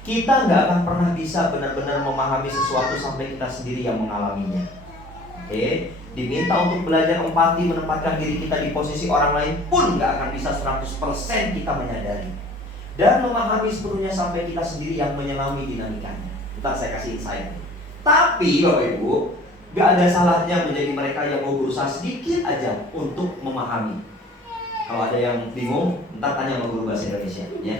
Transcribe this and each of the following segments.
Kita nggak akan pernah bisa benar-benar memahami sesuatu sampai kita sendiri yang mengalaminya. Oke, diminta untuk belajar empati, menempatkan diri kita di posisi orang lain pun nggak akan bisa 100% kita menyadari dan memahami sepenuhnya sampai kita sendiri yang menyelami dinamikanya. Ntar saya kasih insight. Tapi Bapak Ibu, nggak ada salahnya menjadi mereka yang mau berusaha sedikit aja untuk memahami. Kalau ada yang bingung, ntar tanya sama guru bahasa Indonesia ya.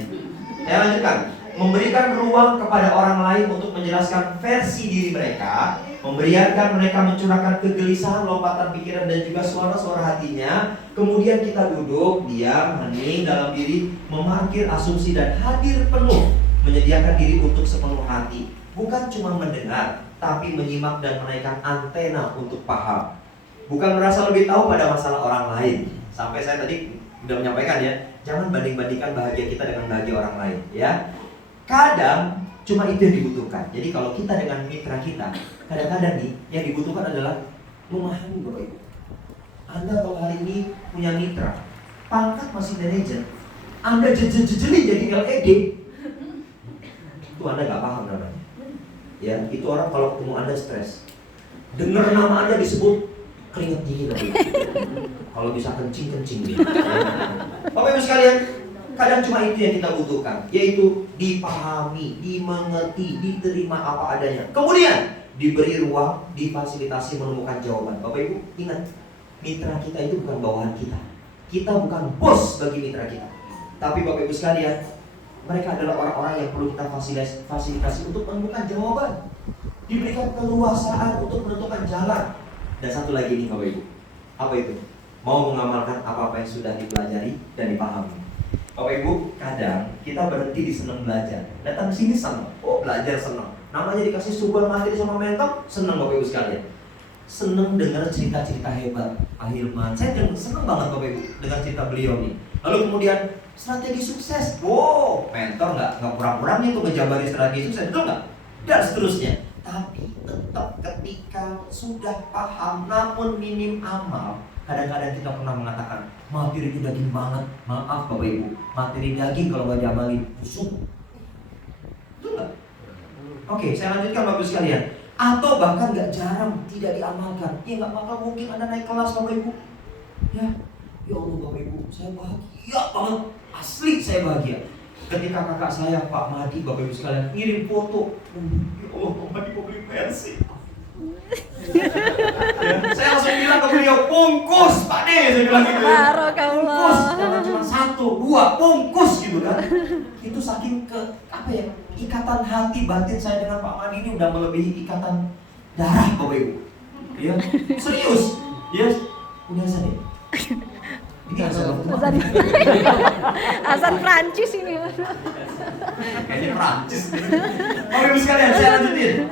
Saya lanjutkan. Memberikan ruang kepada orang lain untuk menjelaskan versi diri mereka, membiarkan mereka mencurahkan kegelisahan, lompatan pikiran dan juga suara-suara hatinya. Kemudian kita duduk, diam, hening dalam diri, memarkir asumsi dan hadir penuh, menyediakan diri untuk sepenuh hati. Bukan cuma mendengar, tapi menyimak dan menaikkan antena untuk paham. Bukan merasa lebih tahu pada masalah orang lain. Sampai saya tadi sudah menyampaikan ya, jangan banding-bandingkan bahagia kita dengan bahagia orang lain ya. Kadang cuma itu yang dibutuhkan. Jadi kalau kita dengan mitra kita, kadang-kadang nih yang dibutuhkan adalah memahami Bapak Ibu. Anda kalau hari ini punya mitra, pangkat masih manajer, Anda jejeli jadi LED, itu Anda nggak paham namanya. Ya, itu orang kalau ketemu Anda stres. Dengar nama Anda disebut keringat dingin lagi. Kalau bisa kencing-kencing gitu. Bapak Ibu sekalian, kadang cuma itu yang kita butuhkan, yaitu dipahami, dimengerti, diterima apa adanya. Kemudian diberi ruang, difasilitasi menemukan jawaban. Bapak Ibu ingat, mitra kita itu bukan bawahan kita. Kita bukan bos bagi mitra kita. Tapi Bapak Ibu sekalian, mereka adalah orang-orang yang perlu kita fasilitasi untuk menemukan jawaban. Diberikan keluasaan untuk menentukan jalan. Dan satu lagi nih Bapak Ibu, apa itu? Mau mengamalkan apa-apa yang sudah dipelajari dan dipahami. Bapak Ibu, kadang kita berhenti di senang belajar. Datang ke sini senang, oh belajar senang. Namanya dikasih suguhan materi sama mentor, senang Bapak Ibu sekalian. Senang dengar cerita-cerita hebat Pak Hilman. Saya senang banget Bapak Ibu dengar cerita beliau nih. Lalu kemudian strategi sukses. Wow, mentor nggak kurang-kurangnya tuh menjabari strategi sukses, betul nggak? Dan seterusnya. Tapi tetap ketika sudah paham namun minim amal, kadang-kadang kita pernah mengatakan materi itu daging banget. Maaf Bapak Ibu, materi daging kalau nggak diamalin busuk. Betul nggak? Oke, saya lanjutkan Bapak Ibu sekalian. Atau bahkan nggak jarang tidak diamalkan. Ya nggak bakal mungkin Anda naik kelas Bapak Ibu. Ya Allah Bapak Ibu, saya bahagia banget. Asli saya bahagia. Ketika kakak saya Pak Mahdi, Bapak Ibu sekalian, ngirim foto. Ya Allah, Pak Mahdi mau beli Mercy. Ya, saya langsung bilang ke beliau, bungkus Pak De, saya bilang gitu. Bungkus, jangan cuma 1, 2, bungkus gitu kan. Itu saking ikatan hati batin saya dengan Pak Mahdi ini udah melebihi ikatan darah Bapak Ibu. Ya, serius. Ya, udah sadar. Ini azan Prancis ini. Kayaknya Prancis. Bapak Ibu sekalian, saya lanjutin.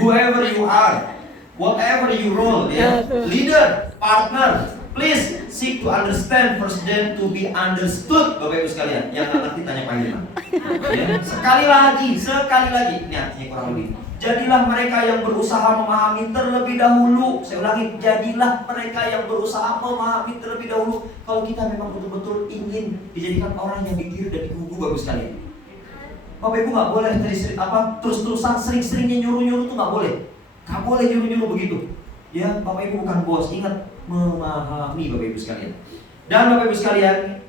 Whoever you are, whatever you role, ya, leader, partner, please seek to understand first then to be understood. Bapak Ibu sekalian, yang nggak ngerti tanya Pak Hilman. Ya, sekali lagi, ini artinya kurang lebih. Jadilah mereka yang berusaha memahami terlebih dahulu. Saya ulangi, jadilah mereka yang berusaha memahami terlebih dahulu. Kalau kita memang betul-betul ingin dijadikan orang yang ditiru dan digugu, bagus sekali. Bapak Ibu nggak boleh terus-terusan sering-seringnya nyuruh-nyuruh tuh nggak boleh. Nggak boleh nyuruh-nyuruh begitu. Ya, Bapak Ibu bukan bos. Ingat, memahami Bapak Ibu sekalian. Dan Bapak Ibu sekalian,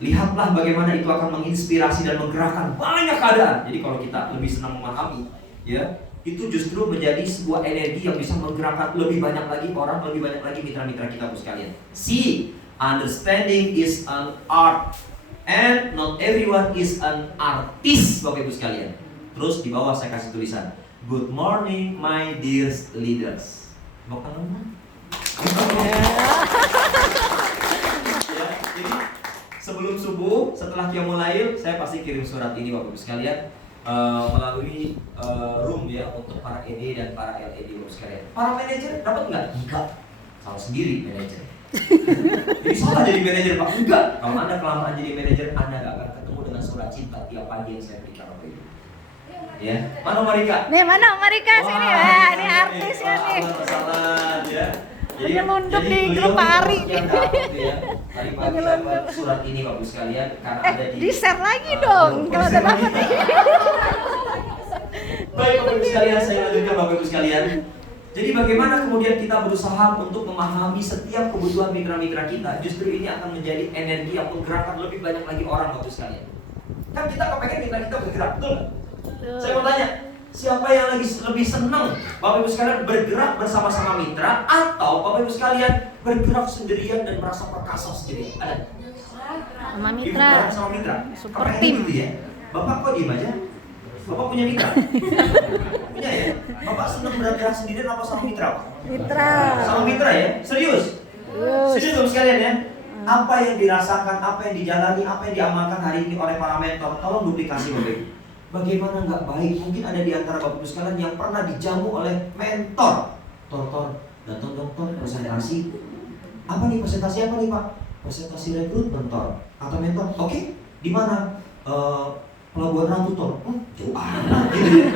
lihatlah bagaimana itu akan menginspirasi dan menggerakkan banyak keadaan. Jadi kalau kita lebih senang memahami, ya, itu justru menjadi sebuah energi yang bisa menggerakkan lebih banyak lagi orang, lebih banyak lagi mitra-mitra kita Bapak sekalian. See, understanding is an art, and not everyone is an artist, Bapak Ibu sekalian. Terus di bawah saya kasih tulisan, good morning my dear leaders. Mau kangen? Ya, jadi sebelum subuh, setelah Qiyamul Lail, saya pasti kirim surat ini Bapak Ibu sekalian melalui room ya untuk para ED dan para LED Bapak sekalian. Para manajer dapat nggak? Enggak. Salah sendiri manajer. Jadi salah jadi manajer Pak? Enggak. Kalau Anda kelamaan jadi manajer, Anda nggak akan ketemu dengan surat cinta tiap pagi yang saya berikan Bapak Ibu. Ya, mana Marika? Nih mana Marika sini ya, ini artis ya nih. Ya. Jadi menyelundup di grup Pak Ari. Ya. Tadi pagi dapat surat ini Bapak sekalian karena ada di share lagi dong kalau ada dapat. sekalian, saya lanjutkan Bapak Ibu sekalian. Jadi bagaimana kemudian kita berusaha untuk memahami setiap kebutuhan mitra-mitra kita. Justru ini akan menjadi energi yang menggerakkan lebih banyak lagi orang Bapak Ibu sekalian. Kan kita kepengen mitra kita bergerak, betul nggak? Saya mau tanya, siapa yang lagi lebih senang Bapak Ibu sekalian bergerak bersama-sama mitra, atau Bapak Ibu sekalian bergerak sendirian dan merasa perkasa sendiri? Ada? Sama Ibu mitra. bergerak sama mitra. Super Kepengen team. gitu ya? Bapak kok diem aja? Bapak punya mitra? Punya ya? Bapak senang bergerak sendirian apa sama mitra, Pak? Mitra. Sama mitra ya? Serius? Serius Bapak sekalian ya? Apa yang dirasakan, apa yang dijalani, apa yang diamalkan hari ini oleh para mentor, tolong duplikasi Bapak Ibu. Bagaimana nggak baik? Mungkin ada di antara Bapak Ibu sekalian yang pernah dijamu oleh mentor. Tor, datang dokter presentasi. Apa nih presentasi apa nih Pak? Presentasi rekrutmen Tor atau mentor. Oke, di mana? Pelabuhan Ratu Tor. Jauh amat gitu ya.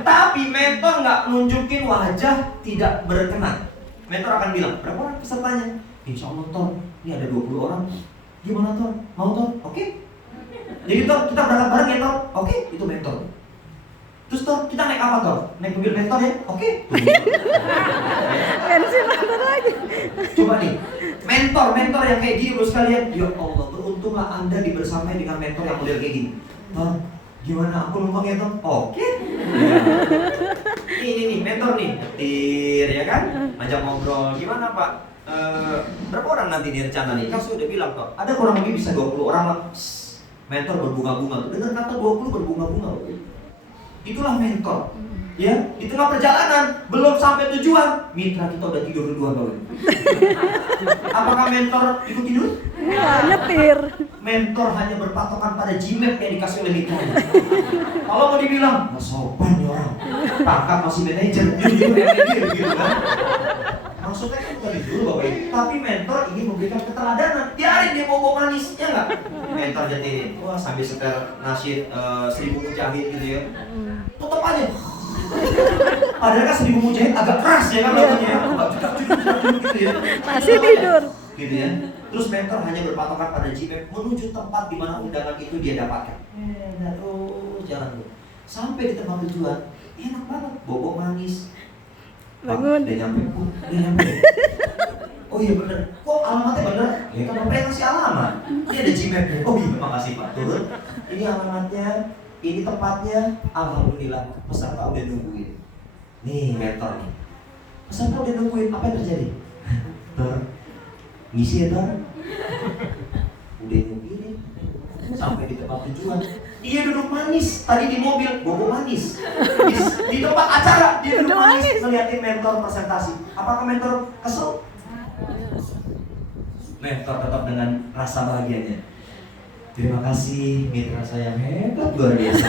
Tapi mentor nggak nunjukin wajah tidak berkenan. Mentor akan bilang, berapa orang pesertanya? Insya Allah Tor, ini ada 20 orang. Gimana Tor? Mau Tor? Oke. Jadi Tor, kita berangkat bareng ya Tor? Oke, itu mentor. Terus Tor, kita naik apa Tor? Naik mobil mentor ya? Oke. Bensin mentor lagi. Coba nih, mentor yang kayak gini bos sekalian. Ya Allah, beruntunglah Anda dibersamai dengan mentor yang model kayak gini. Tor, gimana aku numpang ya Tor? Oke. Ini mentor nih, nyetir ya kan? Ajak ngobrol, gimana Pak? Berapa orang nanti di rencana nih? Kan saya udah bilang Tor, ada kurang lebih bisa 20 orang lah. Mentor berbunga-bunga. Dengar kata 20 berbunga-bunga. Itulah mentor. Ya, di tengah perjalanan belum sampai tujuan, mitra kita udah tidur duluan Bapak. Apakah mentor ikut tidur? Nyetir. Mentor hanya berpatokan pada Gmap yang dikasih oleh mitranya. Kalau mau dibilang, nggak sopan nih orang. Pangkat masih manajer, jujur manajer gitu kan. Maksudnya kan bukan itu Bapak Ibu, tapi mentor ingin memberikan keteladanan. Biarin dia bobo manis, ya nggak? Mentor jadiin, wah sambil setel nasyid 1000 mujahid gitu ya. Tutup aja. Padahal kan 1000 mujahid agak keras ya kan lagunya. Enggak jujur gitu ya. Masih tidur. Gitu ya. Terus mentor hanya berpatokan pada Gmap menuju tempat di mana undangan itu dia dapatkan. Terus jalan dulu. Sampai di tempat tujuan, enak banget, bobo manis. Bangun. Udah nyampe. Oh iya bener. Kok alamatnya bener? Ya kan Bapak yang ngasih alamat. Ini ada Gmap-nya. Oh iya makasih Pak. Turun. Ini alamatnya, ini tempatnya. Alhamdulillah peserta udah nungguin. Nih mentor nih. Peserta udah nungguin. Apa yang terjadi? Ngisi ya Tor? Udah nungguin. Sampai di tempat tujuan. Dia duduk manis, tadi di mobil, bobo manis. Di tempat acara, dia duduk manis ngeliatin mentor presentasi. Apakah mentor kesel? Mentor tetap dengan rasa bahagianya. Terima kasih mitra saya yang hebat luar biasa.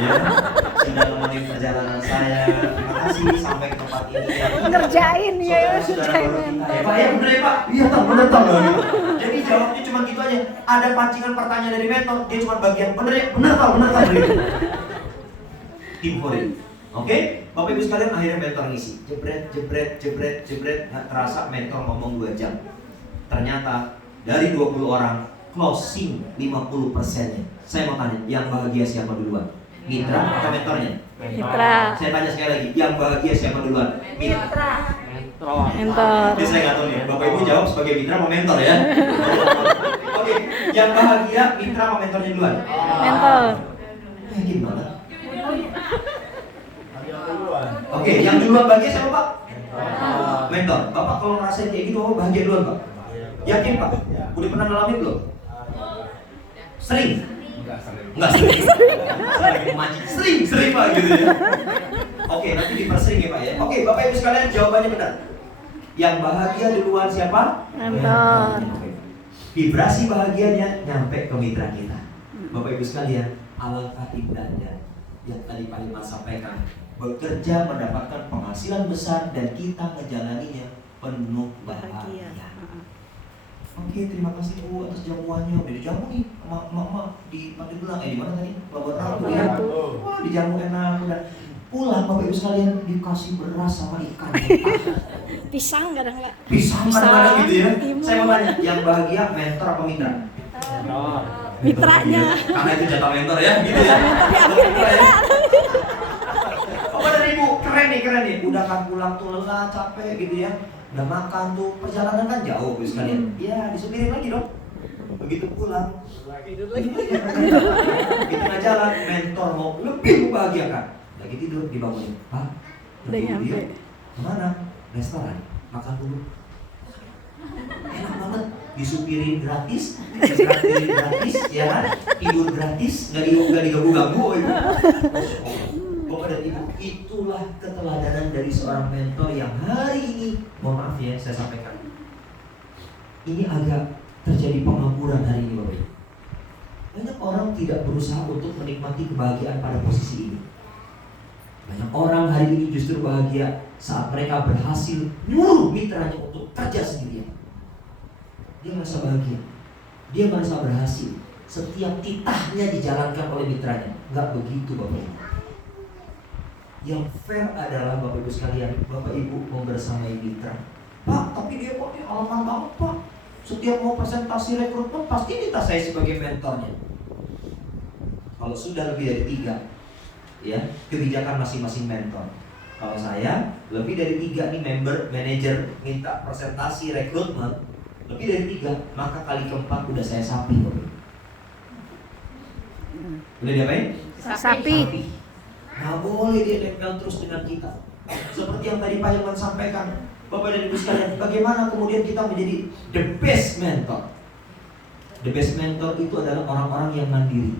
Ya, sudah menemani perjalanan saya. Terima kasih sampai ke tempat ini. Ngerjain ya, Saudara-saudara ngerjain baru kita. mentor. Ya Pak ya bener ya Pak. Iya Pak bener Pak. Jadi jawabnya cuma gitu aja. Ada pancingan pertanyaan dari mentor, dia cuma bagian bener ya, bener Pak, bener Pak. Tim Korea. Oke, Bapak Ibu sekalian akhirnya mentor ngisi. Jebret. Nggak terasa mentor ngomong 2 jam. Ternyata dari 20 orang closing 50%-nya. Saya mau tanya, yang bahagia siapa duluan? Mitra atau mentornya? Mitra. Saya tanya sekali lagi, yang bahagia siapa duluan? Mentor. Jadi saya nggak tahu nih, Bapak Ibu jawab sebagai mitra atau mentor ya? Oke, yang bahagia mitra atau mentornya duluan? Mentor. Yakin banget? Oke, yang duluan bahagia siapa Pak? Mentor. Bapak kalau ngerasain kayak gitu, Bapak bahagia duluan Pak? Yakin Pak? Udah pernah ngalamin belum? Sering? Enggak sering. Lagi memancing. Sering Pak gitu ya. Oke, nanti dipersering ya Pak ya. Oke, Bapak Ibu sekalian jawabannya benar. Yang bahagia duluan siapa? Mentor. Vibrasi bahagianya nyampe ke mitra kita. Bapak Ibu sekalian, alangkah indahnya yang tadi Pak Iman sampaikan. Bekerja mendapatkan penghasilan besar dan kita ngejalaninya penuh bahagia. Oke, terima kasih Bu atas jamuannya. Udah dijamu nih, emak di Pandeglang, di mana tadi? Pelabuhan Ratu ya. Wah, dijamu enak udah. Pulang Bapak Ibu sekalian dikasih beras sama ikan. Pisang kadang nggak? Pisang kadang-kadang gitu ya. Timun. Saya mau tanya, yang bahagia mentor apa mitra? Mitranya. Karena itu jatah mentor ya, gitu ya. Mentor diambil mitra. ibu, keren nih. Udah kan pulang tuh lelah, capek gitu ya. Udah makan tuh, perjalanan kan jauh Bu sekalian. Iya, disupirin lagi dong. Begitu pulang, tidur lagi. Di tengah jalan, mentor mau lebih membahagiakan. Lagi tidur, dibangunin. Pak, Udah nyampe. kemana? Restoran, makan dulu. Enak banget, disupirin gratis, ditraktirin gratis, ya kan? Tidur gratis, nggak diganggu-ganggu, ibu. Bapak dan ibu, itulah keteladanan dari seorang mentor yang hari ini, mohon maaf ya, saya sampaikan. Ini agak terjadi pengangguran hari ini, Bapak Ibu. Banyak orang tidak berusaha untuk menikmati kebahagiaan pada posisi ini. Banyak orang hari ini justru bahagia saat mereka berhasil nyuruh mitranya untuk kerja sendirian. Dia merasa bahagia, dia merasa berhasil. Setiap titahnya dijalankan oleh mitranya. Enggak begitu, Bapak Ibu. Yang fair adalah Bapak Ibu sekalian, Bapak Ibu membersamai mitra. Pak, tapi dia kok di halaman banget, Pak. Setiap mau presentasi rekrutmen pasti minta saya sebagai mentornya. Kalau sudah lebih dari 3, ya, kebijakan masing-masing mentor. Kalau saya lebih dari 3 nih member, manager minta presentasi rekrutmen, lebih dari 3, maka kali keempat udah saya sapi. Udah diapain? Sapi. Nggak boleh dia nempel terus dengan kita. Seperti yang tadi Pak Hilman sampaikan, Bapak dan Ibu sekalian, bagaimana kemudian kita menjadi the best mentor? The best mentor itu adalah orang-orang yang mandiri.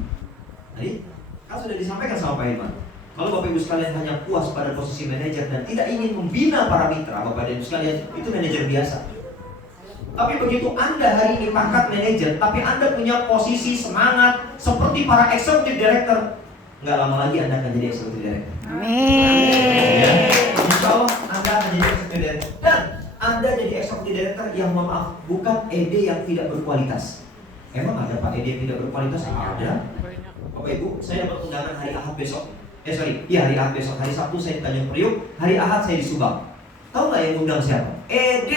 Tadi kan sudah disampaikan sama Pak Hilman. Kalau Bapak Ibu sekalian hanya puas pada posisi manajer dan tidak ingin membina para mitra, Bapak dan Ibu sekalian, itu manajer biasa. Tapi begitu Anda hari ini pangkat manajer, tapi Anda punya posisi semangat seperti para executive director, nggak lama lagi Anda akan jadi executive director. Amin. Ya, insya Allah Anda akan jadi executive director. Dan Anda jadi executive director yang maaf, bukan ED yang tidak berkualitas. Emang ada Pak ED yang tidak berkualitas? Ada. Bapak Ibu, saya dapat undangan hari Ahad besok. Hari Ahad besok. Hari Sabtu saya di Tanjung Priok, hari Ahad saya di Subang. Tahu nggak yang undang siapa? ED.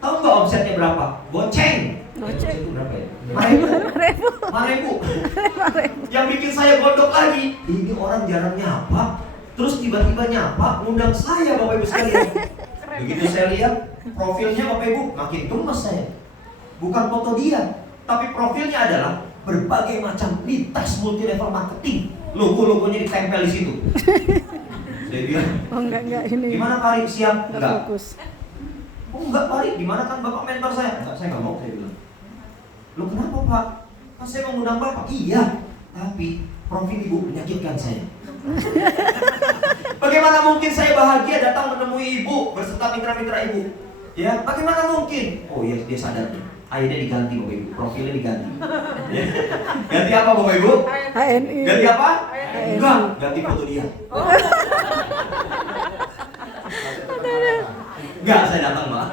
Tahu nggak omsetnya berapa? Goceng. Omset itu berapa ya? 5.000. Yang bikin saya gondok lagi, ini orang jarang nyapa, terus tiba-tiba nyapa, ngundang saya, Bapak Ibu sekalian. Begitu saya lihat profilnya, Bapak Ibu, makin gemes saya. Bukan foto dia, tapi profilnya adalah berbagai macam lintas multi level marketing. Logo-logonya ditempel di situ. Saya bilang, Oh enggak ini. gimana Pak Ari, siap? Enggak fokus. Oh enggak Pak Ari, gimana kan Bapak mentor saya? Enggak, saya nggak mau, saya bilang. Loh kenapa Pak? Kan saya mau ngundang Bapak. Iya, tapi profil Ibu menyakitkan saya. Bagaimana mungkin saya bahagia datang menemui Ibu berserta mitra-mitra Ibu? Ya, bagaimana mungkin? Oh iya, dia sadar. Akhirnya diganti Bapak Ibu, profilnya diganti. Ya. Ganti apa Bapak Ibu? HNI. Ganti apa? Enggak, ganti foto dia. Enggak, saya datang Mbak.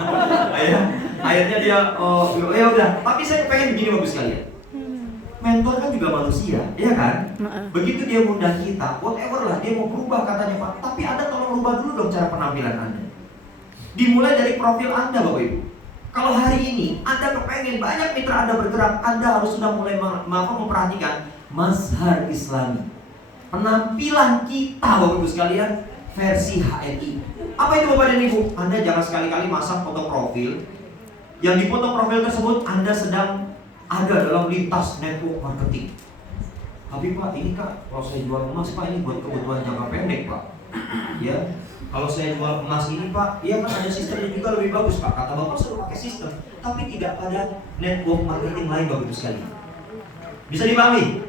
Akhirnya dia, ya udah. Tapi saya pengen begini Bapak sekalian. Mentor kan juga manusia, ya kan? Begitu dia ngundang kita, whatever lah, dia mau berubah katanya Pak. Tapi Anda tolong rubah dulu dong cara penampilan Anda. Dimulai dari profil Anda Bapak Ibu. Kalau hari ini Anda kepengen banyak mitra Anda bergerak, Anda harus sudah mulai memperhatikan mazhar Islami. Penampilan kita Bapak Ibu sekalian versi HNI. Apa itu Bapak dan Ibu? Anda jangan sekali-kali masang foto profil. Yang di foto profil tersebut Anda sedang ada dalam lintas network marketing. Tapi Pak, ini Kak, kalau saya jual emas Pak, ini buat kebutuhan jangka pendek Pak. Ya, kalau saya jual emas ini Pak, iya kan ada sistemnya juga lebih bagus Pak. Kata Bapak suruh pakai sistem, tapi tidak pada network marketing lain Bapak Ibu sekalian. Bisa dipahami?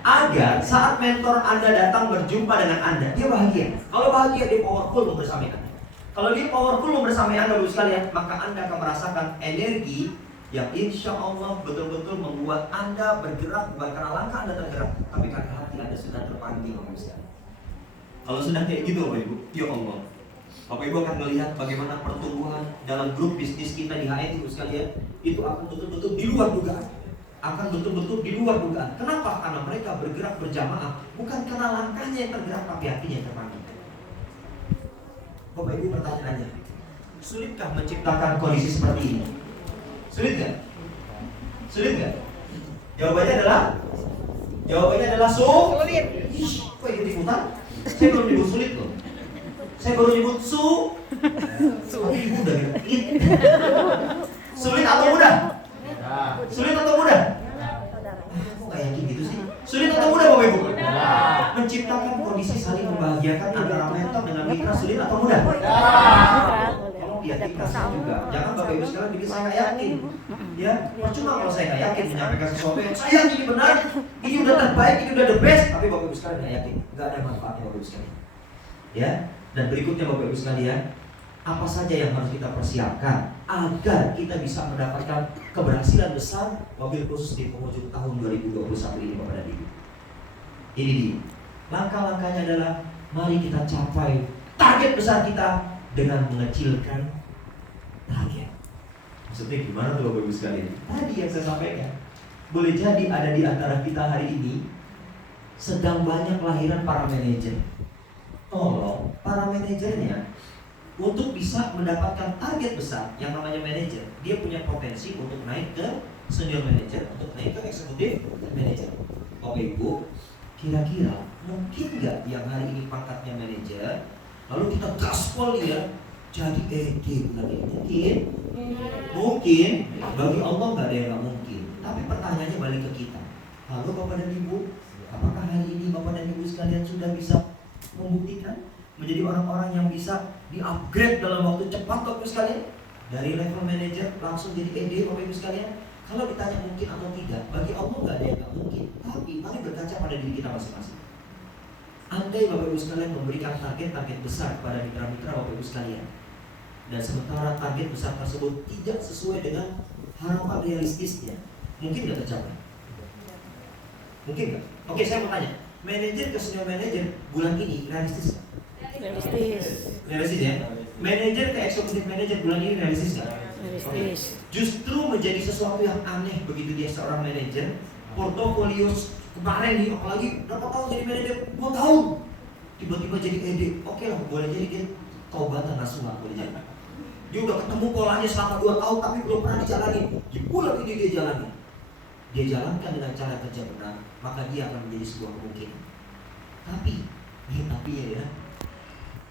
Agar saat mentor Anda datang berjumpa dengan Anda, dia bahagia. Kalau bahagia, dia powerful membersamai Anda. Kalau dia powerful membersamai Anda Bapak Ibu sekalian, maka Anda akan merasakan energi yang insya Allah betul-betul membuat Anda bergerak bukan karena langkah Anda tergerak, tapi karena hati Anda sudah terpanggil Bapak Ibu sekalian. Kalau sudah kayak gitu Bapak Ibu, ya Allah, Bapak Ibu akan melihat bagaimana pertumbuhan dalam grup bisnis kita di HNI Bapak sekalian itu akan betul-betul di luar dugaan. Akan betul-betul di luar dugaan. Kenapa? Karena mereka bergerak berjamaah, bukan karena langkahnya yang tergerak, tapi hatinya yang terpanggil. Bapak Ibu, pertanyaannya, sulitkah menciptakan kondisi seperti ini? Sulit nggak? Sulit nggak? Jawabannya adalah sulit. Kok ikut ikutan? Saya belum disebut sulit loh. Saya baru nyebut tapi ibu udah bilang it. Sulit atau mudah? Sulit atau mudah? Kok gak yakin gitu sih? Sulit atau mudah Bapak Ibu? Menciptakan kondisi saling membahagiakan antara mentor dengan mitra sulit atau mudah? Tolong diyakinkan saya juga. Jangan Bapak Ibu sekarang bikin saya gak yakin. Ya, percuma kalau saya gak yakin menyampaikan sesuatu yang saya yakin ini benar, ini udah terbaik, ini udah the best, tapi Bapak Ibu sekarang gak yakin. Gak ada manfaatnya Bapak Ibu sekalian. Ya, dan berikutnya Bapak Ibu sekalian, apa saja yang harus kita persiapkan agar kita bisa mendapatkan keberhasilan besar mobil khusus di penghujung tahun 2021 ini Bapak dan Ibu. Ini dia. Langkah-langkahnya adalah mari kita capai target besar kita dengan mengecilkan target. Maksudnya gimana tuh Bapak Ibu sekalian? Tadi yang saya sampaikan, boleh jadi ada di antara kita hari ini sedang banyak lahiran para manajer. Tolong para manajernya untuk bisa mendapatkan target besar yang namanya manajer, dia punya potensi untuk naik ke senior manager, untuk naik ke eksekutif manager. Bapak Ibu, kira-kira mungkin nggak yang hari ini pangkatnya manajer, lalu kita gaspol dia jadi ED bulan ini? Mungkin, mungkin. Bagi Allah nggak ada yang nggak mungkin. Tapi pertanyaannya balik ke kita. Halo Bapak dan Ibu, apakah hari ini Bapak dan Ibu sekalian sudah bisa membuktikan menjadi orang-orang yang bisa di-upgrade dalam waktu cepat Bapak Ibu sekalian? Dari level manager langsung jadi ED Bapak Ibu sekalian? Kalau ditanya mungkin atau tidak, bagi Allah nggak ada yang nggak mungkin. Tapi mari berkaca pada diri kita masing-masing. Andai Bapak Ibu sekalian memberikan target-target besar kepada mitra-mitra Bapak Ibu sekalian, dan sementara target besar tersebut tidak sesuai dengan harapan realistisnya, mungkin nggak tercapai? Mungkin nggak? Oke, saya mau tanya, manajer ke senior manager bulan ini realistis? Realistis ya? Manajer ke eksekutif manager bulan ini realistis nggak? Okay. Justru menjadi sesuatu yang aneh begitu dia seorang manajer, portofolio kemarin nih, apalagi berapa tahun jadi manajer, 2 tahun, tiba-tiba jadi ED. Oke lah, boleh jadi dia taubatan nasuha, boleh jadi. Dia udah ketemu polanya selama 2 tahun tapi belum pernah dijalani. Di bulan ini dia jalani. Dia jalankan dengan cara kerja benar, maka dia akan menjadi sebuah kemungkinan. Tapi ya,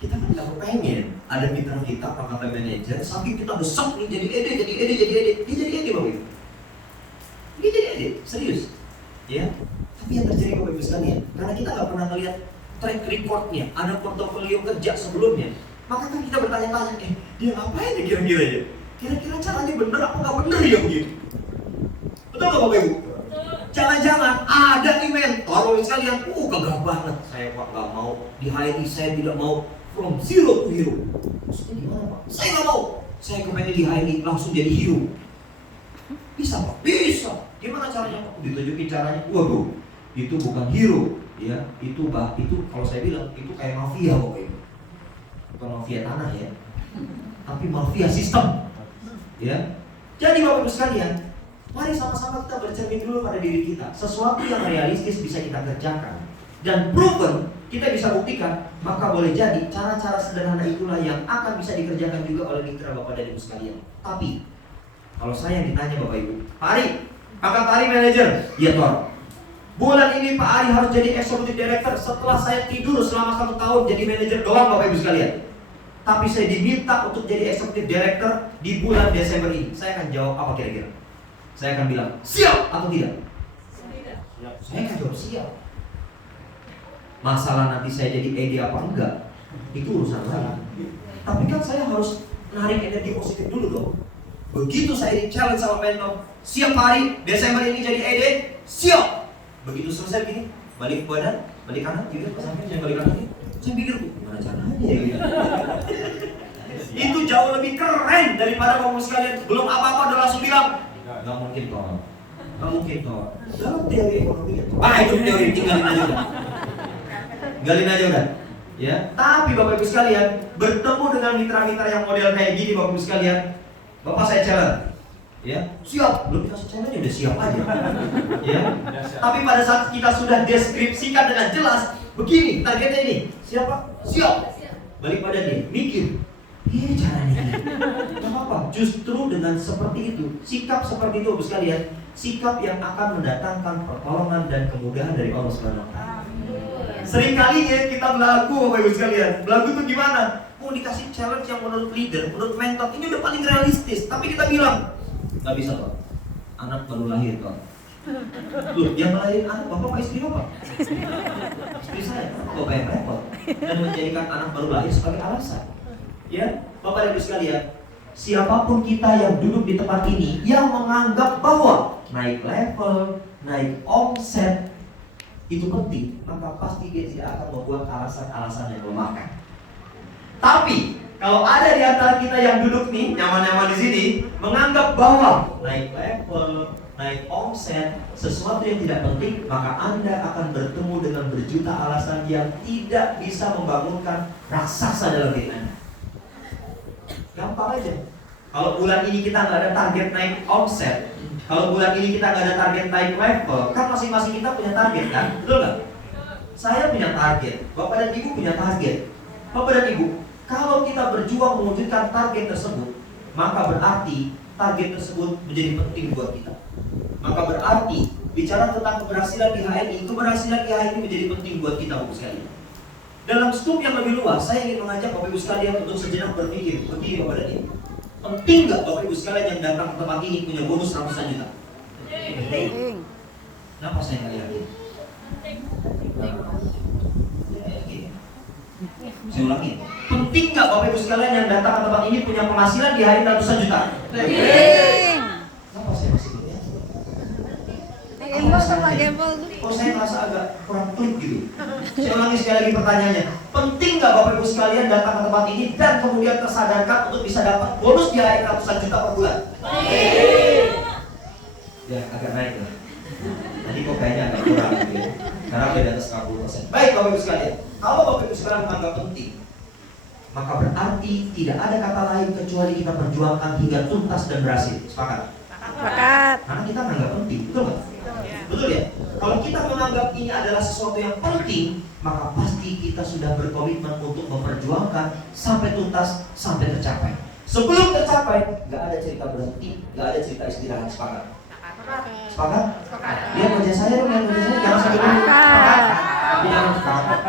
kita kan nggak pengen ada mitra kita pangkatnya manajer, saking kita besar nih jadi ED. Dia jadi ED Bapak Ibu. Dia jadi ED, serius. Ya, tapi yang terjadi Bapak Ibu sekalian, karena kita nggak pernah melihat track recordnya, ada portofolio kerja sebelumnya, maka kan kita bertanya-tanya, dia ngapain ya kira-kira ya? Kira-kira caranya bener apa nggak bener ya begitu? Betul nggak Bapak Ibu? Jangan-jangan ada mentor Bapak Ibu sekalian, gagah banget, saya Pak nggak mau di HRI, saya tidak mau from zero to hero. Maksudnya gimana Pak? Saya nggak mau, saya kepengen di HRI langsung jadi hero. Bisa Pak? Bisa. Gimana caranya Pak? Ditunjukin caranya. Waduh, itu bukan hero, ya. Itu kalau saya bilang itu kayak mafia Bapak Ibu. Bukan mafia tanah ya, tapi mafia sistem. Ya. Jadi Bapak Ibu sekalian, mari sama-sama kita bercermin dulu pada diri kita. Sesuatu yang realistis bisa kita kerjakan dan proven, kita bisa buktikan, maka boleh jadi cara-cara sederhana itulah yang akan bisa dikerjakan juga oleh mitra Bapak dan Ibu sekalian. Tapi kalau saya ditanya Bapak Ibu, Pak Ari, Pak Ari manajer, iya Tor. Bulan ini Pak Ari harus jadi eksekutif director setelah saya tidur selama 1 tahun jadi manajer doang Bapak Ibu sekalian. Tapi saya diminta untuk jadi eksekutif director di bulan Desember ini. Saya akan jawab apa kira-kira? Saya akan bilang, siap atau tidak? Siap. Saya akan jawab siap. Masalah nanti saya jadi ED apa enggak, itu urusan lain. Tapi kan saya harus narik energi positif dulu dong. Begitu saya di challenge sama mentor, siap hari Desember ini jadi ED, siap. Begitu selesai gini, balik badan, balik kanan, gitu, sampai saya balik kanan. Saya pikir gimana caranya ya gitu. Itu jauh lebih keren daripada kamu sekalian belum apa-apa udah langsung bilang, nggak mungkin kok, nggak mungkin kok. Dalam teori ekonomi, itu teori, tinggalin aja udah. Tinggalin aja udah. Ya, tapi Bapak Ibu sekalian bertemu dengan mitra-mitra yang model kayak gini Bapak Ibu sekalian, Bapak saya challenge, ya siap, belum dikasih challenge udah siap aja, ya. Tapi pada saat kita sudah deskripsikan dengan jelas, begini targetnya ini, siapa? Siap. Balik pada dia, mikir, caranya ini, nggak apa-apa. Justru dengan seperti itu, sikap seperti itu Bapak sekalian, sikap yang akan mendatangkan pertolongan dan kemudahan dari Allah Subhanahu Wa Taala. Sering kalinya kita belagu, Bapak Ibu sekalian. Belagu tuh gimana? Mau dikasih challenge yang menurut leader, menurut mentor, ini udah paling realistis. Tapi kita bilang, nggak bisa Pak, anak baru lahir Pak. Loh, yang melahirin anak Bapak istri Bapak? Istri saya, Bapak yang repot. Dan menjadikan anak baru lahir sebagai alasan. Ya, Bapak Ibu sekalian, siapapun kita yang duduk di tempat ini yang menganggap bahwa naik level, naik omset itu penting, maka pasti dia tidak akan membuat alasan-alasan yang melemahkan. Tapi kalau ada di antara kita yang duduk nih nyaman-nyaman di sini, menganggap bahwa naik level, naik omset sesuatu yang tidak penting, maka Anda akan bertemu dengan berjuta alasan yang tidak bisa membangunkan raksasa dalam diri Anda. Gampang aja. Kalau bulan ini kita nggak ada target naik omset, kalau bulan ini kita nggak ada target naik level, kan masing-masing kita punya target kan, betul nggak? Saya punya target, Bapak dan Ibu punya target. Bapak dan Ibu, kalau kita berjuang mewujudkan target tersebut, maka berarti target tersebut menjadi penting buat kita. Maka berarti bicara tentang keberhasilan IHNI, keberhasilan IHNI menjadi penting buat kita, Bapak sekalian. Dalam skop yang lebih luas, saya ingin mengajak Bapak Ibu sekalian untuk sejenak berpikir, begini Bapak dan Ibu. Penting nggak Bapak Ibu sekalian yang datang ke tempat ini punya bonus ratusan juta? Kenapa saya nggak yakin? Yakin. Saya ulangi. Penting nggak Bapak Ibu sekalian yang datang ke tempat ini punya penghasilan di hari ratusan juta? Kenapa saya masih belum yakin? Kok saya merasa agak kurang klik gitu. Saya ulangi sekali lagi pertanyaannya. Penting nggak Bapak Ibu sekalian datang ke tempat ini dan kemudian tersadarkan untuk bisa dapat bonus di akhir ratusan juta per bulan? Ya agak naik lah. Tadi kok kayaknya agak kurang gitu ya. Karena udah di atas 40%. Baik Bapak Ibu sekalian, kalau Bapak Ibu sekalian menganggap penting, maka berarti tidak ada kata lain kecuali kita perjuangkan hingga tuntas dan berhasil. Sepakat? Sepakat. Karena kita menganggap penting, betul nggak? Betul ya? Kalau kita menganggap ini adalah sesuatu yang penting, maka pasti kita sudah berkomitmen untuk memperjuangkan sampai tuntas, sampai tercapai. Sebelum tercapai, nggak ada cerita berhenti, nggak ada cerita istirahat. Sepakat? Sepakat? Lihat wajah saya dong, lihat wajah saya. Jangan sampai dulu. Sepakat? Jangan sepakat.